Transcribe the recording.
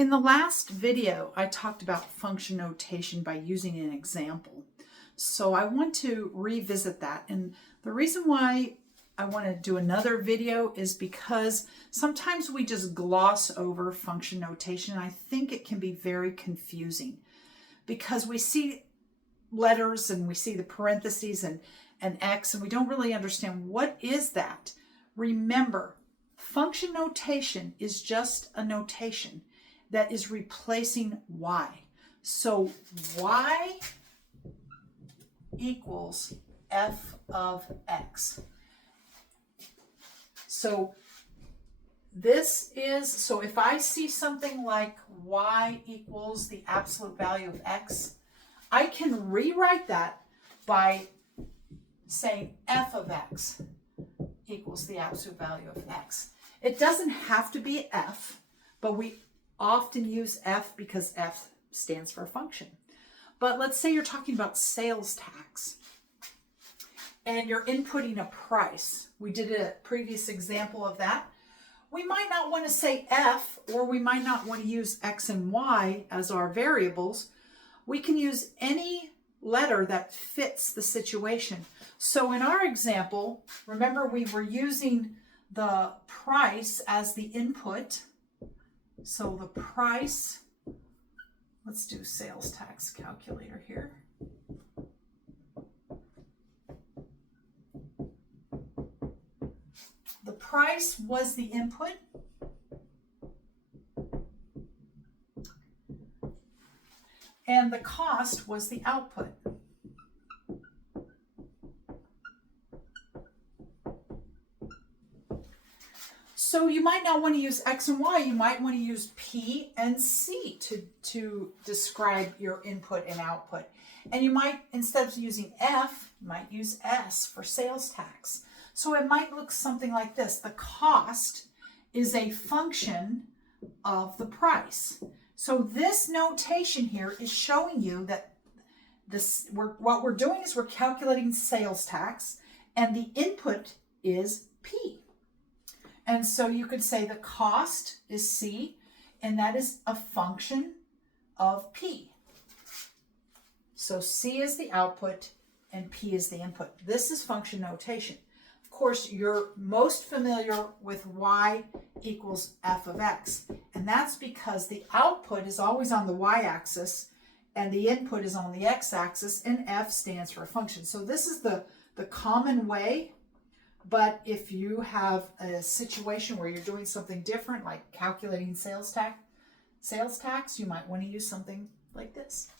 In the last video, I talked about function notation by using an example. So I want to revisit that. And the reason why I want to do another video is because sometimes we just gloss over function notation. I think it can be very confusing because we see letters and we see the parentheses and X, and we don't really understand what is that. Remember, function notation is just a notation that is replacing y. So y equals f of x. So this is, so if I see something like y equals the absolute value of x, I can rewrite that by saying f of x equals the absolute value of x. It doesn't have to be f, but we often use f because f stands for a function. But let's say you're talking about sales tax and you're inputting a price. We did a previous example of that. We might not want to say f, or we might not want to use x and y as our variables. We can use any letter that fits the situation. So in our example, remember we were using the price as the input. So the price, let's do sales tax calculator here. The price was the input. And the cost was the output. So you might not want to use X and Y, you might want to use P and C to describe your input and output. And you might, instead of using F, you might use S for sales tax. So it might look something like this. The cost is a function of the price. So this notation here is showing you that what we're doing is we're calculating sales tax, and the input is P. And so you could say the cost is C, and that is a function of P. So C is the output and P is the input. This is function notation. Of course, you're most familiar with y equals f of x, and that's because the output is always on the y-axis and the input is on the x-axis, and f stands for a function. So this is the common way. But if you have a situation where you're doing something different, like calculating sales tax, you might want to use something like this.